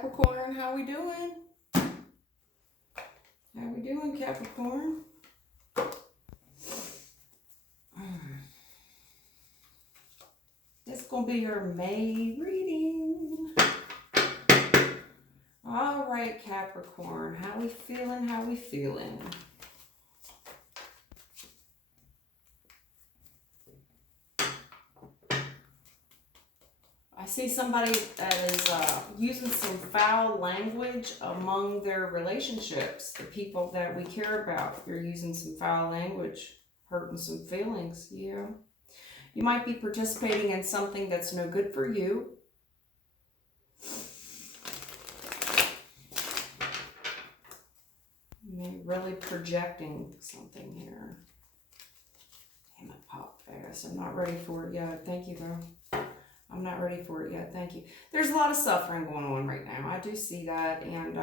Capricorn, how we doing? How we doing, Capricorn? This is going to be your May reading. All right, Capricorn, how we feeling? How we feeling? I see somebody that is using some foul language among their relationships. The people that we care about, you're using some foul language, hurting some feelings. Yeah. You might be participating in something that's no good for you. You're really projecting something here. Damn it, pop fast. I'm not ready for it yet. Thank you, though. I'm not ready for it yet. Thank you. There's a lot of suffering going on right now. I do see that. And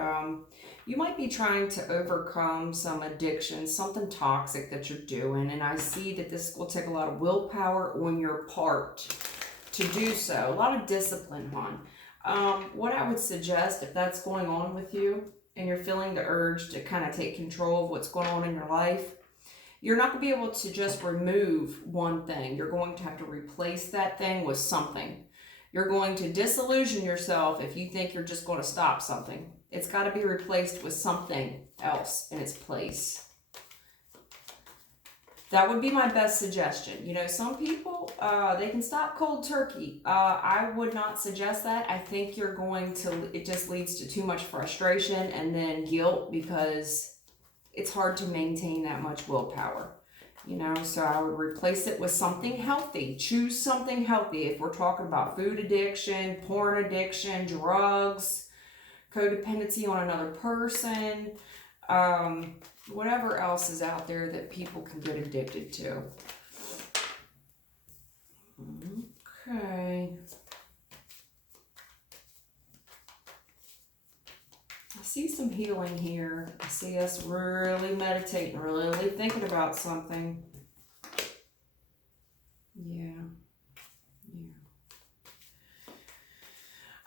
you might be trying to overcome some addiction, something toxic that you're doing. And I see that this will take a lot of willpower on your part to do so. A lot of discipline, hon. What I would suggest, if that's going on with you and you're feeling the urge to kind of take control of what's going on in your life, you're not going to be able to just remove one thing. You're going to have to replace that thing with something. You're going to disillusion yourself if you think you're just going to stop something. It's got to be replaced with something else in its place. That would be my best suggestion. You know, some people, they can stop cold turkey. I would not suggest that. I think you're going to, it just leads to too much frustration and then guilt, because it's hard to maintain that much willpower, you know, so I would replace it with something healthy. Choose something healthy. If we're talking about food addiction, porn addiction, drugs, codependency on another person, whatever else is out there that people can get addicted to. Okay. I see some healing here. I see us really meditating, really thinking about something. Yeah.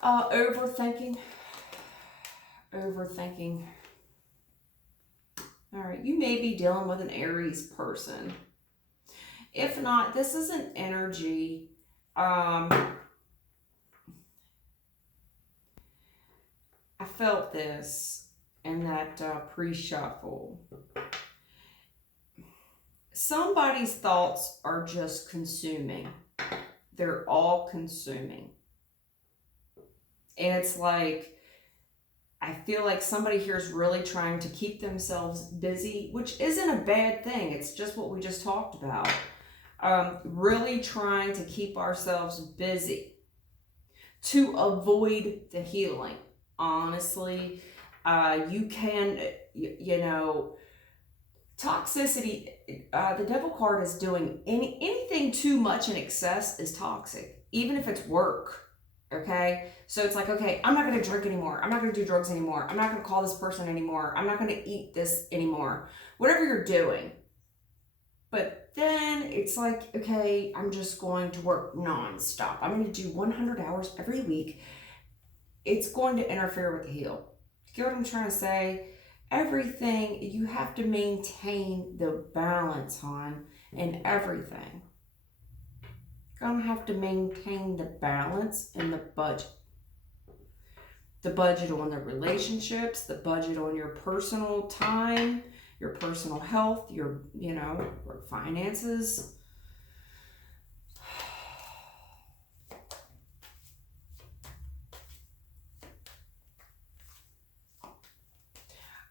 Overthinking. All right, you may be dealing with an Aries person. If not, this is an energy. I felt this in that pre-shuffle. Somebody's thoughts are just consuming. They're all consuming. And it's like, I feel like somebody here is really trying to keep themselves busy, which isn't a bad thing. It's just what we just talked about. Really trying to keep ourselves busy to avoid the healing. Honestly, you can, you know, toxicity, the devil card is doing anything too much in excess is toxic, even if it's work. Okay, so it's like, okay, I'm not going to drink anymore. I'm not going to do drugs anymore. I'm not going to call this person anymore. I'm not going to eat this anymore. Whatever you're doing. But then it's like, okay, I'm just going to work nonstop. I'm going to do 100 hours every week. It's going to interfere with the heal. You get what I'm trying to say? Everything, you have to maintain the balance, hon, in everything. You're going to have to maintain the balance and the budget. The budget on the relationships, the budget on your personal time, your personal health, your, you know, your finances.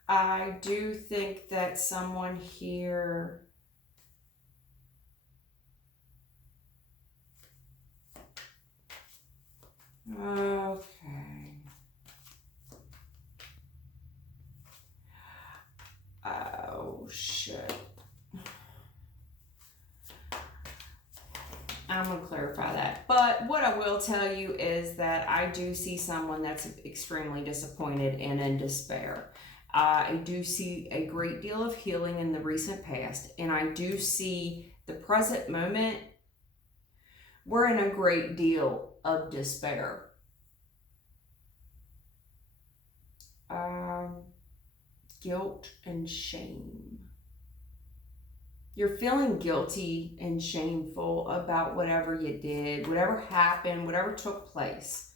I do think that someone here okay. Oh, shit. I'm going to clarify that. But what I will tell you is that I do see someone that's extremely disappointed and in despair. I do see a great deal of healing in the recent past, and I do see the present moment. We're in a great deal of despair. Guilt and shame. You're feeling guilty and shameful about whatever you did, whatever happened, whatever took place.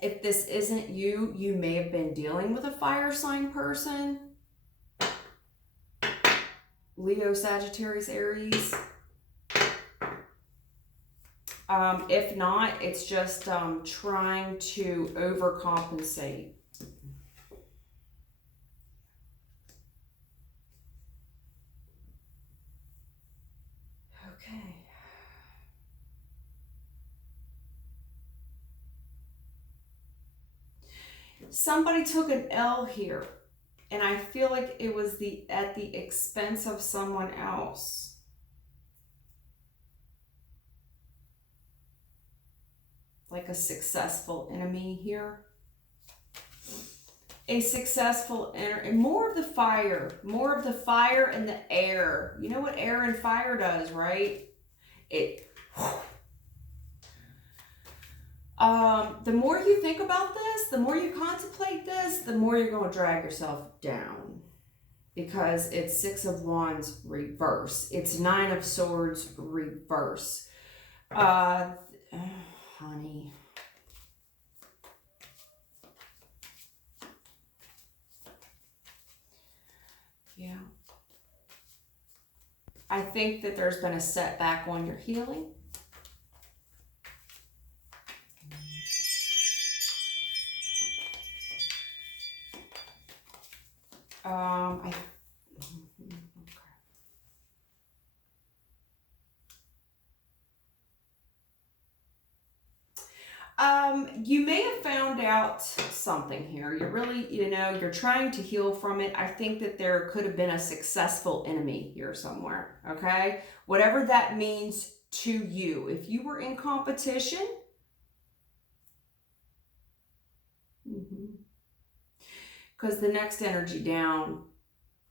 If this isn't you, you may have been dealing with a fire sign person. Leo, Sagittarius, Aries. If not, it's just trying to overcompensate. Okay. Somebody took an L here, and I feel like it was at the expense of someone else. Like a successful enemy here. A successful enemy. More of the fire and the air. You know what air and fire does, right? The more you think about this, the more you contemplate this, the more you're going to drag yourself down. Because it's 6 of Wands reverse. It's 9 of Swords reverse. Honey. Yeah. I think that there's been a setback on your healing. You may have found out something here. You're really, you're trying to heal from it. I think that there could have been a successful enemy here somewhere, okay? Whatever that means to you. If you were in competition, because the next energy down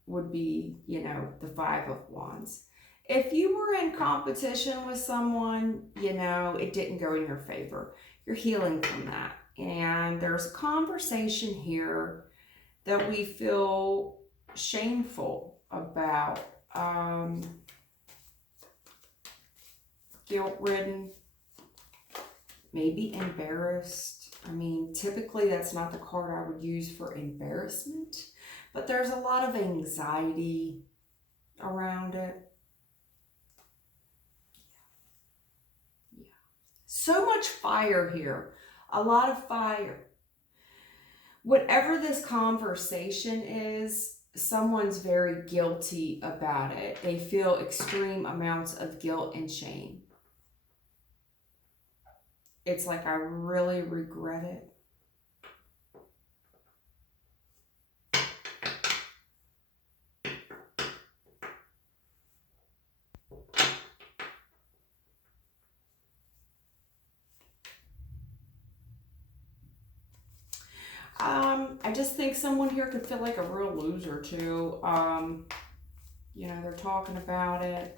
would be, the 5 of Wands. If you were in competition with someone, it didn't go in your favor. You're healing from that. And there's a conversation here that we feel shameful about. Guilt-ridden. Maybe embarrassed. I mean, typically that's not the card I would use for embarrassment. But there's a lot of anxiety around it. So much fire here. A lot of fire. Whatever this conversation is, someone's very guilty about it. They feel extreme amounts of guilt and shame. It's like, I really regret it. I just think someone here could feel like a real loser too. They're talking about it.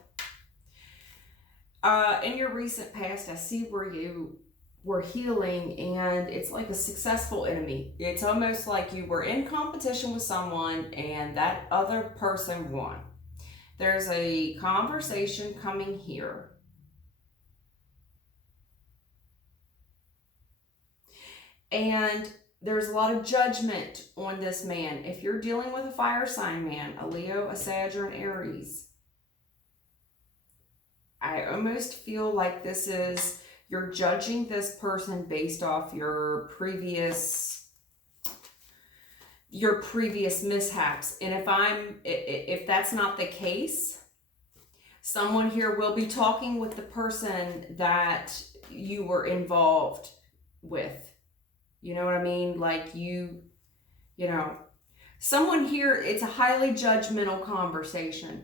In your recent past, I see where you were healing, and it's like a successful enemy. It's almost like you were in competition with someone and that other person won. There's a conversation coming here. And there's a lot of judgment on this man. If you're dealing with a fire sign man, a Leo, a Sag, or an Aries, I almost feel like you're judging this person based off your previous mishaps. And if that's not the case, someone here will be talking with the person that you were involved with. You know what I mean? Like someone here, it's a highly judgmental conversation.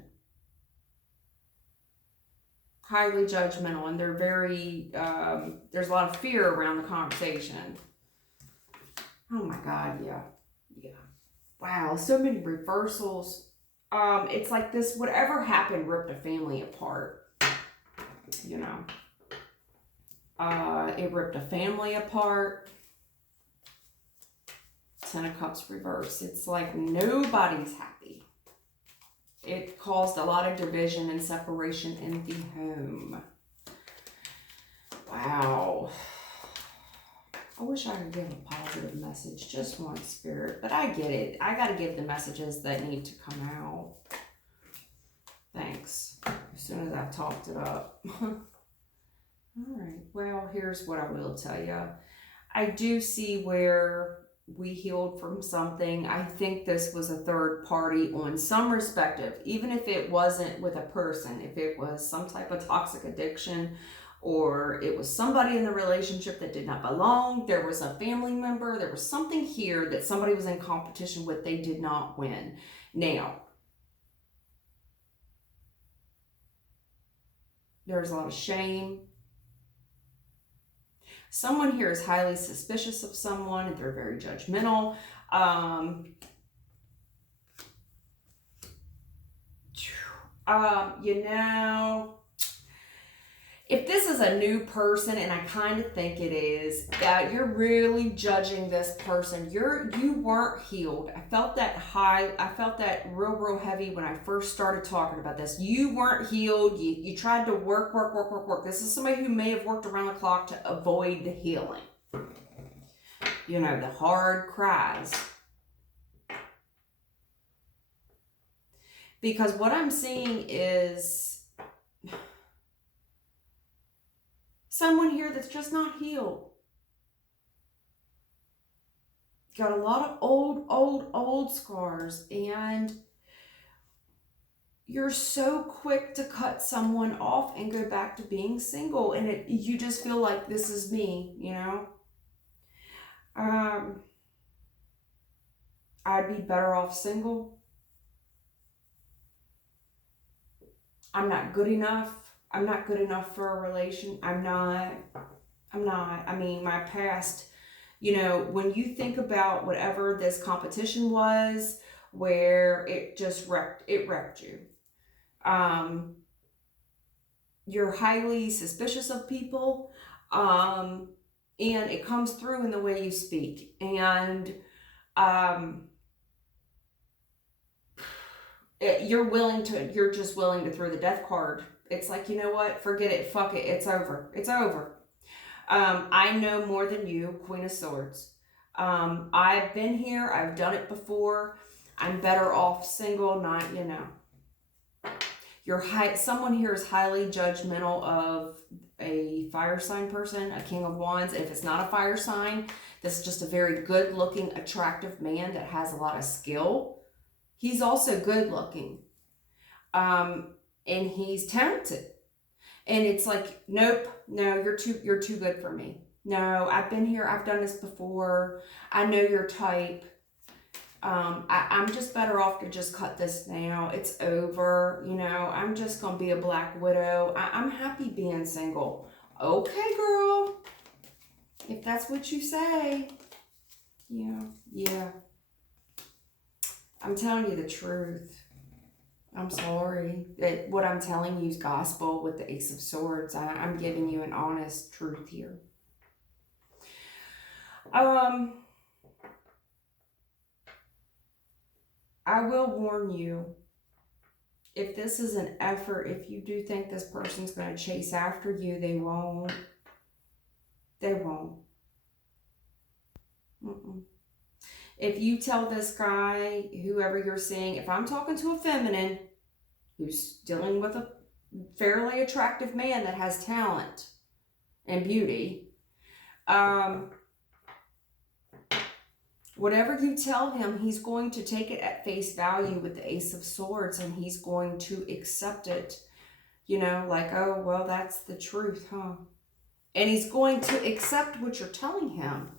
Highly judgmental, and they're very, there's a lot of fear around the conversation. Oh my God, yeah. Wow, so many reversals. It's like this, whatever happened ripped a family apart. It ripped a family apart. Ten of Cups reverse. It's like nobody's happy. It caused a lot of division and separation in the home. Wow. I wish I could give a positive message, just one, Spirit, but I get it. I got to give the messages that need to come out. Thanks. As soon as I've talked it up. All right. Well, here's what I will tell you. I do see where we healed from something. I think this was a third party on some respective, even if it wasn't with a person, if it was some type of toxic addiction, or it was somebody in the relationship that did not belong, there was a family member, there was something here that somebody was in competition with, they did not win. Now, there's a lot of shame. Someone here is highly suspicious of someone, and they're very judgmental. You know, if this is a new person, and I kind of think it is, that you're really judging this person. You weren't healed. I felt that high. I felt that real heavy when I first started talking about this. You weren't healed. You tried to work. This is somebody who may have worked around the clock to avoid the healing. You know, the hard cries. Because what I'm seeing is someone here that's just not healed. Got a lot of old scars, and you're so quick to cut someone off and go back to being single, and you just feel like this is me, you know? I'd be better off single. I'm not good enough. I'm not good enough for a relation. I'm not. I mean, my past, you know, when you think about whatever this competition was, where it just wrecked you. You're highly suspicious of people, and it comes through in the way you speak. And you're just willing to throw the death card. It's like, you know what? Forget it. Fuck it. It's over. It's over. I know more than you, Queen of Swords. I've been here. I've done it before. I'm better off single, not, you know. Someone here is highly judgmental of a fire sign person, a King of Wands. If it's not a fire sign, this is just a very good looking, attractive man that has a lot of skill. He's also good looking. And he's talented. And it's like, nope, no, you're too good for me. No, I've been here, I've done this before. I know your type. I'm just better off to just cut this now. It's over, you know. I'm just gonna be a black widow. I'm happy being single. Okay, girl. If that's what you say. Yeah. I'm telling you the truth. I'm sorry. What I'm telling you is gospel with the Ace of Swords. I'm giving you an honest truth here. I will warn you, if this is an effort, if you do think this person's going to chase after you, they won't. They won't. If you tell this guy, whoever you're seeing, if I'm talking to a feminine who's dealing with a fairly attractive man that has talent and beauty, whatever you tell him, he's going to take it at face value with the Ace of Swords, and he's going to accept it, you know, like, oh, well, that's the truth, huh? And he's going to accept what you're telling him.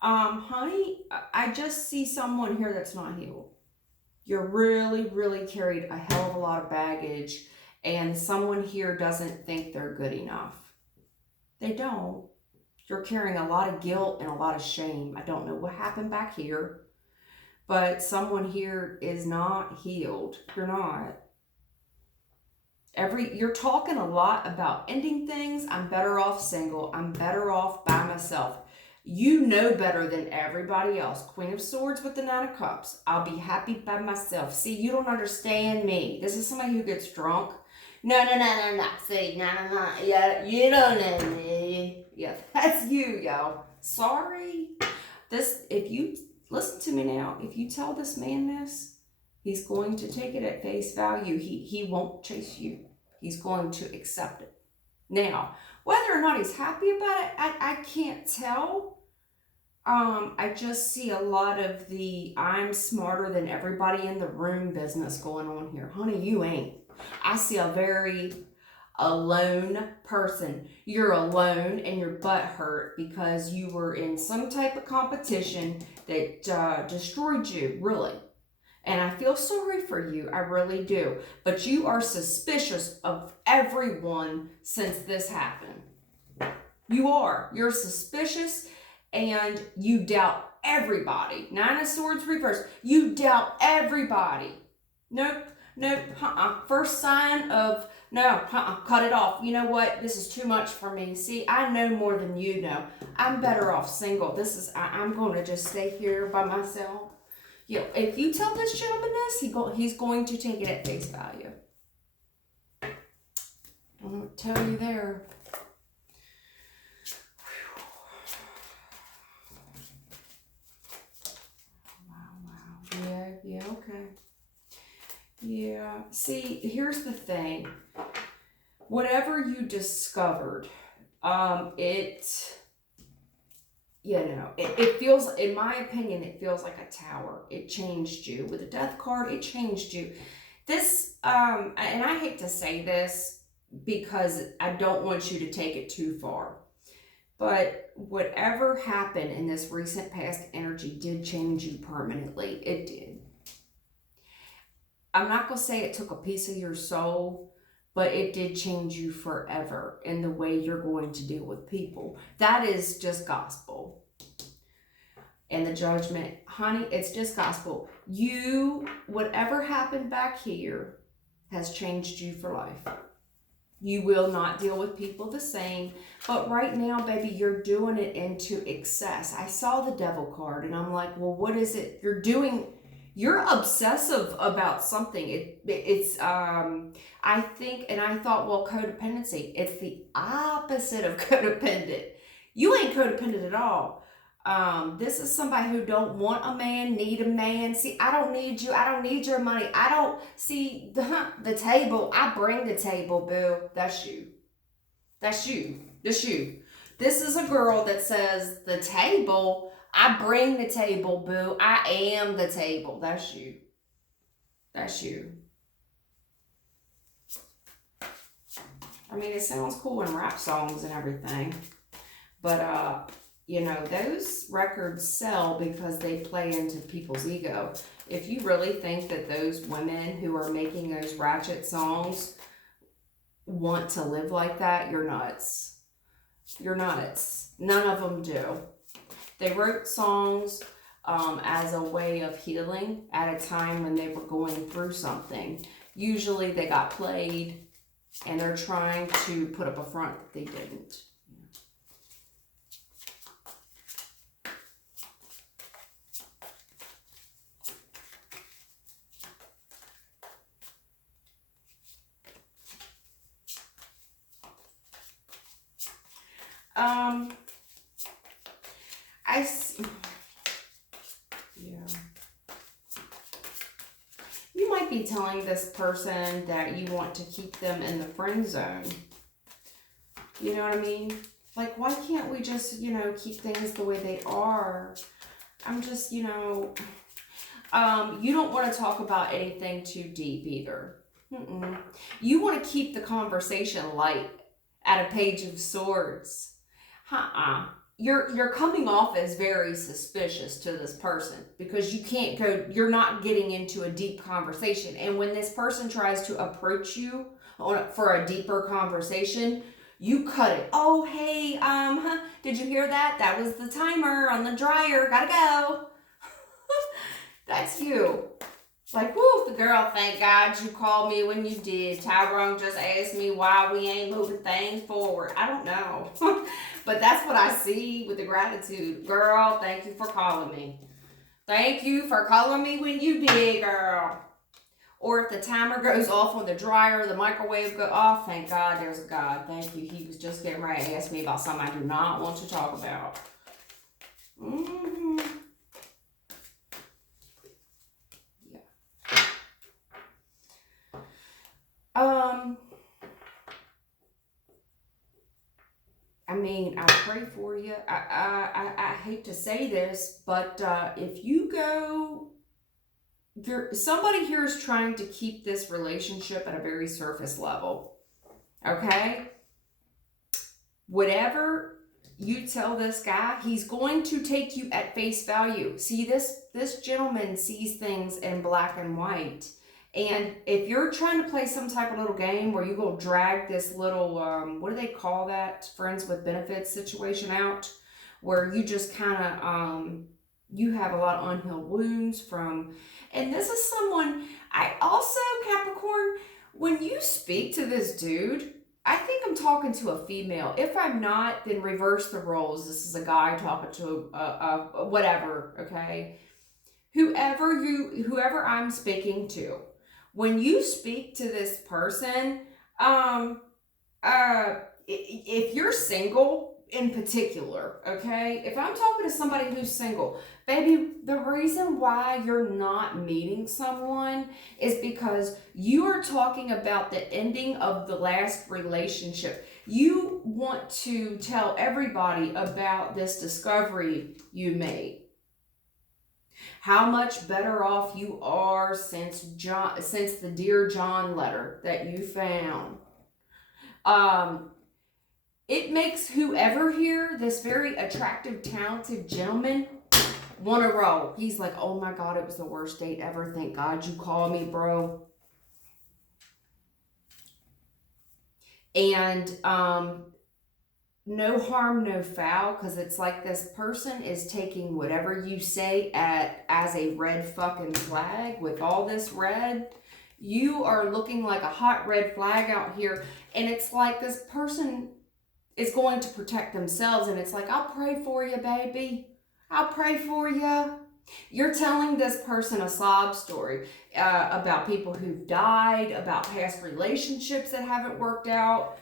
Honey, I just see someone here that's not healed. You're really carried a hell of a lot of baggage, and someone here doesn't think they're good enough. They don't. You're carrying a lot of guilt and a lot of shame. I don't know what happened back here, but someone here is not healed. You're not. You're talking a lot about ending things. I'm better off single. I'm better off by myself. You know better than everybody else. Queen of Swords with the Nine of Cups. I'll be happy by myself. See, you don't understand me. This is somebody who gets drunk. No. See, no. Yeah, you don't know me. Yeah, that's you, yo. Sorry. If you, listen to me now. If you tell this man this, he's going to take it at face value. He won't chase you. He's going to accept it. Now, whether or not he's happy about it, I can't tell. I just see a lot of the I'm smarter than everybody in the room business going on here. Honey, you ain't. I see a very alone person. You're alone and your butt hurt because you were in some type of competition that destroyed you, really. And I feel sorry for you. I really do. But you are suspicious of everyone since this happened. You are. You're suspicious and you doubt everybody. Nine of Swords reverse. You doubt everybody. Nope. First sign of, no, cut it off. You know what? This is too much for me. See, I know more than you know. I'm better off single. I'm going to just stay here by myself. You know, if you tell this gentleman this, he's going to take it at face value. I'll tell you there. Wow. Yeah, okay. Yeah, see, here's the thing. Whatever you discovered, it feels, in my opinion, it feels like a tower. It changed you. With the Death card, it changed you. This, and I hate to say this because I don't want you to take it too far. But whatever happened in this recent past energy did change you permanently. It did. I'm not going to say it took a piece of your soul, but it did change you forever in the way you're going to deal with people. That is just gospel. And the Judgment, honey, it's just gospel. Whatever happened back here has changed you for life. You will not deal with people the same. But right now, baby, you're doing it into excess. I saw the Devil card and I'm like, well, what is it you're doing? You're obsessive about something. I think, and I thought, well, codependency. It's the opposite of codependent. You ain't codependent at all. This is somebody who don't want a man, need a man. See, I don't need you. I don't need your money. I don't see the table. I bring the table, boo. That's you. That's you. That's you. This is a girl that says the table. I bring the table, boo. I am the table. That's you. That's you. I mean, it sounds cool in rap songs and everything. But, you know, those records sell because they play into people's ego. If you really think that those women who are making those ratchet songs want to live like that, you're nuts. You're nuts. None of them do. They wrote songs as a way of healing at a time when they were going through something. Usually they got played and they're trying to put up a front. They didn't. You might be telling this person that you want to keep them in the friend zone. You know what I mean? Like, why can't we just, you know, keep things the way they are? I'm just, you know, you don't want to talk about anything too deep either. You want to keep the conversation light at a Page of Swords. You're coming off as very suspicious to this person because you're not getting into a deep conversation. And when this person tries to approach you for a deeper conversation, you cut it. Oh, hey, did you hear that? That was the timer on the dryer. Gotta go. That's you. Like, whoo, the girl, thank God you called me when you did. Tyrone just asked me why we ain't moving things forward. I don't know. But that's what I see with the gratitude. Girl, thank you for calling me. Thank you for calling me when you did, girl. Or if the timer goes off on the dryer, the microwave go off, thank God there's a God. Thank you. He was just getting ready to ask me about something I do not want to talk about. Mm-hmm. I mean, I pray for you. I hate to say this, but if you go, somebody here is trying to keep this relationship at a very surface level. Okay? Whatever you tell this guy, he's going to take you at face value. See, this gentleman sees things in black and white. And if you're trying to play some type of little game where you go drag this little, what do they call that? Friends with benefits situation out, where you just kind of, you have a lot of unhealed wounds from, and this is someone, I also, Capricorn, when you speak to this dude, I think I'm talking to a female. If I'm not, then reverse the roles. This is a guy talking to whatever, okay? Whoever I'm speaking to, when you speak to this person, if you're single in particular, okay, if I'm talking to somebody who's single, baby, the reason why you're not meeting someone is because you are talking about the ending of the last relationship. You want to tell everybody about this discovery you made. How much better off you are since the Dear John letter that you found. It makes whoever here, this very attractive, talented gentleman, want to roll. He's like, oh my God, it was the worst date ever. Thank God you called me, bro. And no harm, no foul, because it's like this person is taking whatever you say as a red fucking flag with all this red. You are looking like a hot red flag out here. And it's like this person is going to protect themselves. And it's like, I'll pray for you, baby. I'll pray for you. You're telling this person a sob story about people who've died, about past relationships that haven't worked out.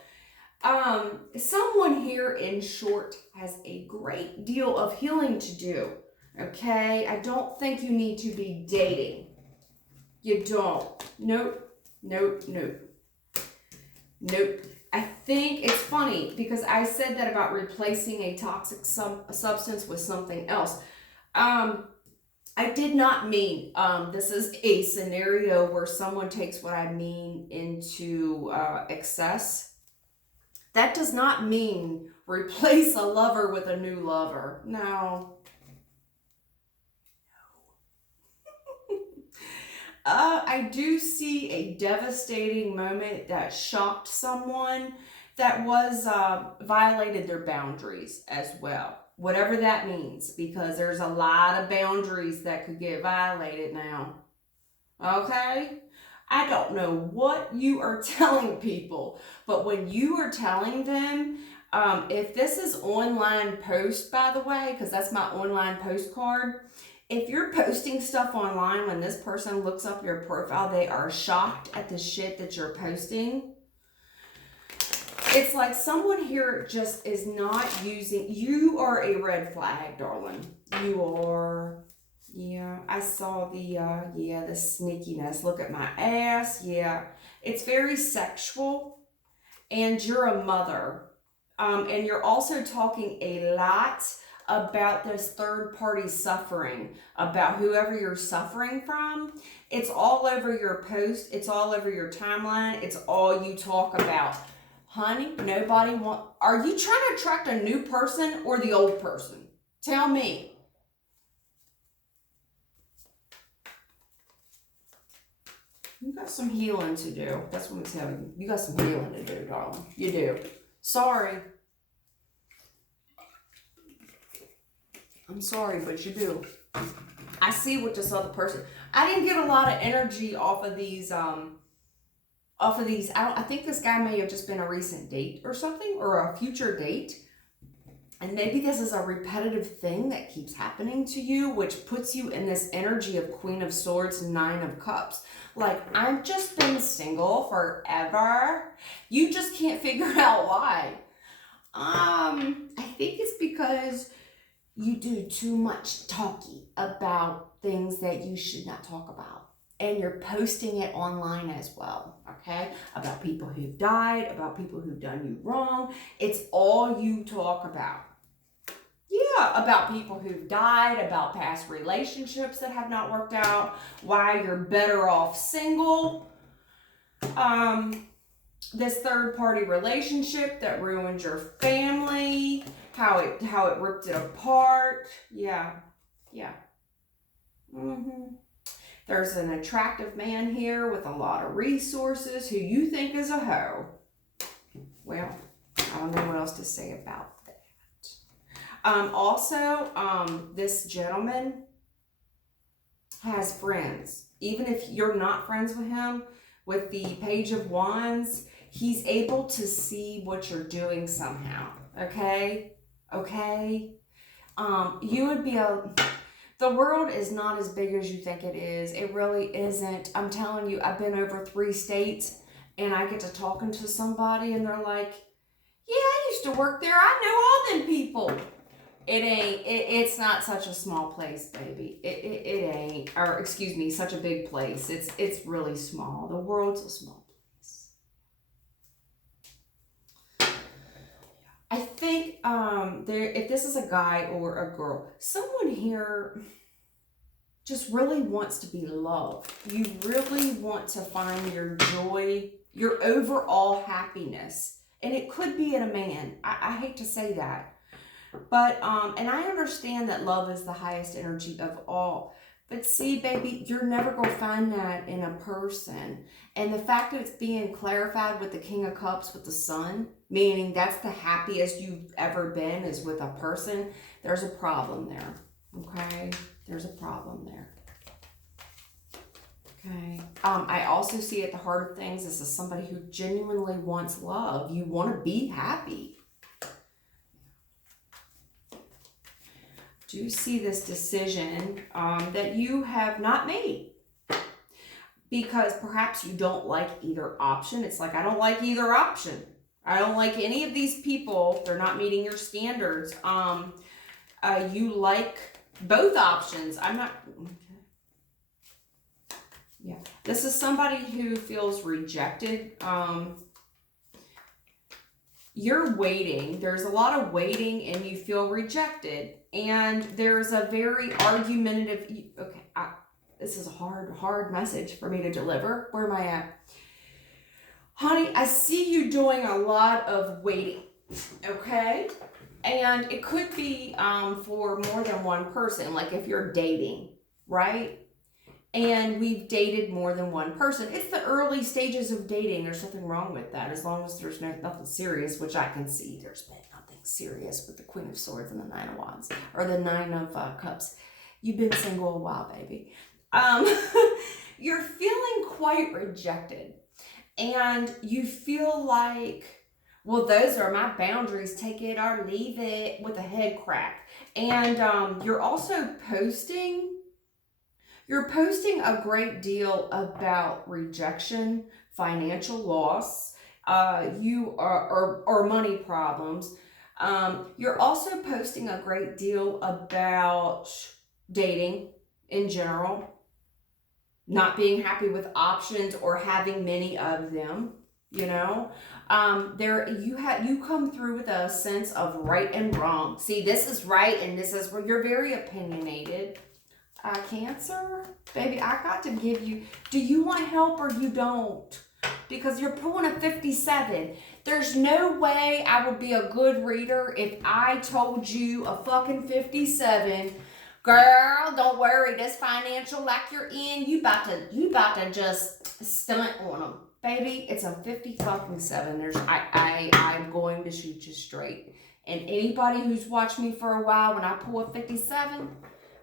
Someone here, in short, has a great deal of healing to do. Okay? I don't think you need to be dating. You don't. Nope. Nope. Nope. Nope. I think it's funny because I said that about replacing a toxic substance with something else. I did not mean, this is a scenario where someone takes what I mean into excess. That does not mean replace a lover with a new lover. No. I do see a devastating moment that shocked someone that was violated their boundaries as well. Whatever that means, because there's a lot of boundaries that could get violated now. Okay? I don't know what you are telling people, but when you are telling them, if this is online post, by the way, because that's my online postcard, if you're posting stuff online, when this person looks up your profile, they are shocked at the shit that you're posting. It's like someone here just is not using, you are a red flag, darling. You are. Yeah, I saw the sneakiness. Look at my ass. Yeah, it's very sexual. And you're a mother. And you're also talking a lot about this third party suffering, about whoever you're suffering from. It's all over your post. It's all over your timeline. It's all you talk about. Honey, nobody are you trying to attract a new person or the old person? Tell me. You got some healing to do. That's what I'm telling you. You got some healing to do, darling. You do. Sorry. I'm sorry, but you do. I see what this other person, I didn't get a lot of energy off of these, I think this guy may have just been a recent date or something, or a future date. And maybe this is a repetitive thing that keeps happening to you, which puts you in this energy of Queen of Swords, Nine of Cups. Like, I've just been single forever. You just can't figure out why. I think it's because you do too much talking about things that you should not talk about. And you're posting it online as well, okay? About people who've died, about people who've done you wrong. It's all you talk about. Yeah, about people who've died, about past relationships that have not worked out, why you're better off single. This third party relationship that ruined your family, how it ripped it apart. Yeah. There's an attractive man here with a lot of resources who you think is a hoe. Well, I don't know what else to say about that. This gentleman has friends. Even if you're not friends with him, with the Page of Wands, he's able to see what you're doing somehow. Okay? You would be the world is not as big as you think it is. It really isn't. I'm telling you, I've been over 3 states and I get to talking to somebody and they're like, yeah, I used to work there. I know all them people. It's not such a small place, baby. It ain't, or excuse me, such a big place. It's really small. The world's a small place. I think if this is a guy or a girl, someone here just really wants to be loved. You really want to find your joy, your overall happiness. And it could be in a man. I hate to say that. But, and I understand that love is the highest energy of all. But see, baby, you're never going to find that in a person. And the fact that it's being clarified with the King of Cups with the Sun, meaning that's the happiest you've ever been is with a person, there's a problem there. Okay? There's a problem there. Okay. I also see at the heart of things, this is somebody who genuinely wants love. You want to be happy. Do you see this decision that you have not made? Because perhaps you don't like either option. It's like, I don't like either option. I don't like any of these people. They're not meeting your standards. You like both options. I'm not... Okay. Yeah. This is somebody who feels rejected. You're waiting. There's a lot of waiting and you feel rejected. And there's a very argumentative... Okay, this is a hard message for me to deliver. Where am I at? Honey, I see you doing a lot of waiting. Okay? And it could be for more than one person. Like if you're dating, right? And we've dated more than one person. It's the early stages of dating. There's nothing wrong with that as long as there's nothing serious, which I can see. There's been nothing serious with the Queen of Swords and the Nine of Wands, or the Nine of Cups. You've been single a while, baby. You're feeling quite rejected. And you feel like, well, those are my boundaries. Take it or leave it, with a head crack. And you're also posting... You're posting a great deal about rejection, financial loss, or money problems. You're also posting a great deal about dating in general, not being happy with options or having many of them. You know, you come through with a sense of right and wrong. See, this is right and this is where you're very opinionated. Cancer, baby, I got to give you, do you want help or you don't? Because you're pulling a 57. There's no way I would be a good reader if I told you a fucking 57. Girl, don't worry, this financial lack you're in, you about to just stunt on them. Baby, it's a 57. I'm going to shoot you straight. And anybody who's watched me for a while, when I pull a 57,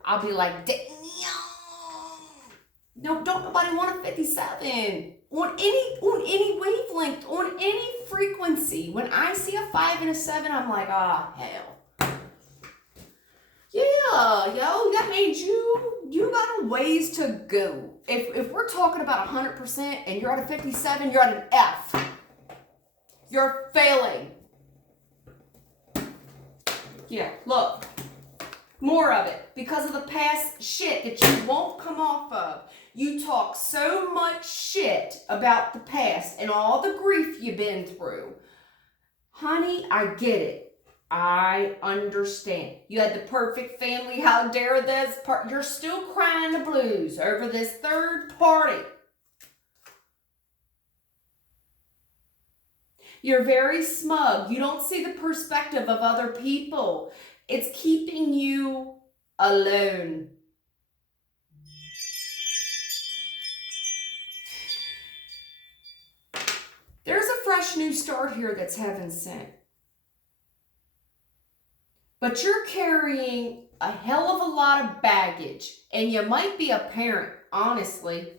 I'll be like, damn, No, don't nobody want a 57 on any wavelength, on any frequency. When I see a 5 and a 7, I'm like, ah, hell. Yeah, yo, that means you got a ways to go. If we're talking about 100% and you're at a 57, you're at an F. You're failing. Yeah, look. More of it because of the past shit that you won't come off of. You talk so much shit about the past and all the grief you've been through. Honey, I get it. I understand. You had the perfect family. How dare this part? You're still crying the blues over this third party. You're very smug. You don't see the perspective of other people. It's keeping you alone. There's a fresh new start here that's heaven sent. But you're carrying a hell of a lot of baggage. And you might be a parent, honestly.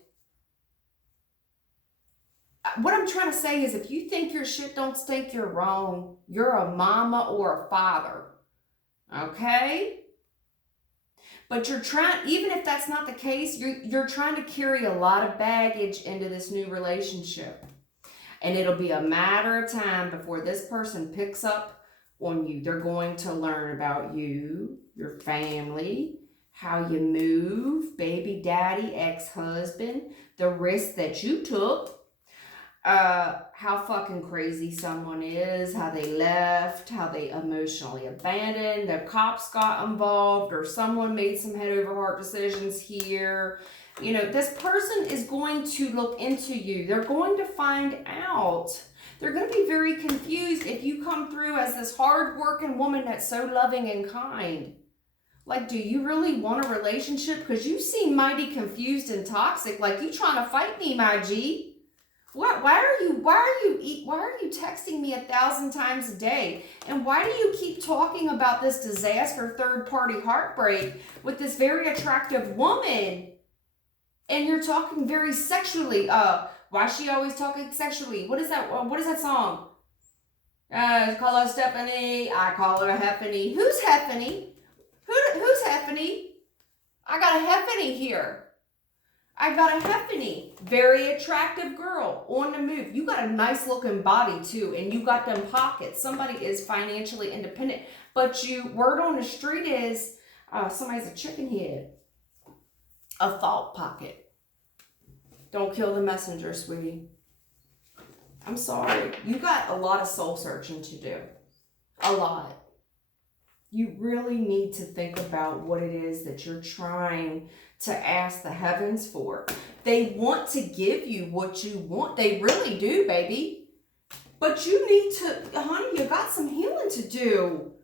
What I'm trying to say is if you think your shit don't stink, you're wrong. You're a mama or a father. Okay? But you're trying, even if that's not the case, you're trying to carry a lot of baggage into this new relationship. And it'll be a matter of time before this person picks up on you. They're going to learn about you, your family, how you move, baby daddy, ex-husband, the risk that you took, how fucking crazy someone is, how they left, how they emotionally abandoned, the cops got involved, or someone made some head over heart decisions here. You know, this person is going to look into you. They're going to find out. They're going to be very confused if you come through as this hard-working woman that's so loving and kind. Like, do you really want a relationship? Because you seem mighty confused and toxic. Like, you trying to fight me, my G. Why are you texting me 1,000 times a day? And why do you keep talking about this disaster third-party heartbreak with this very attractive woman? And you're talking very sexually. Why is she always talking sexually? What is that song? Call her Stephanie. I call her Hephany. Who's Hephany? Who's Hephany? I got a Hephany here. I got a Hephany. Very attractive girl on the move. You got a nice looking body too. And you got them pockets. Somebody is financially independent. But word on the street is somebody's a chicken head. A thought pocket. Don't kill the messenger, sweetie. I'm sorry. You got a lot of soul searching to do. A lot. You really need to think about what it is that you're trying to ask the heavens for. They want to give you what you want. They really do, baby. But you need to, honey, you got some healing to do.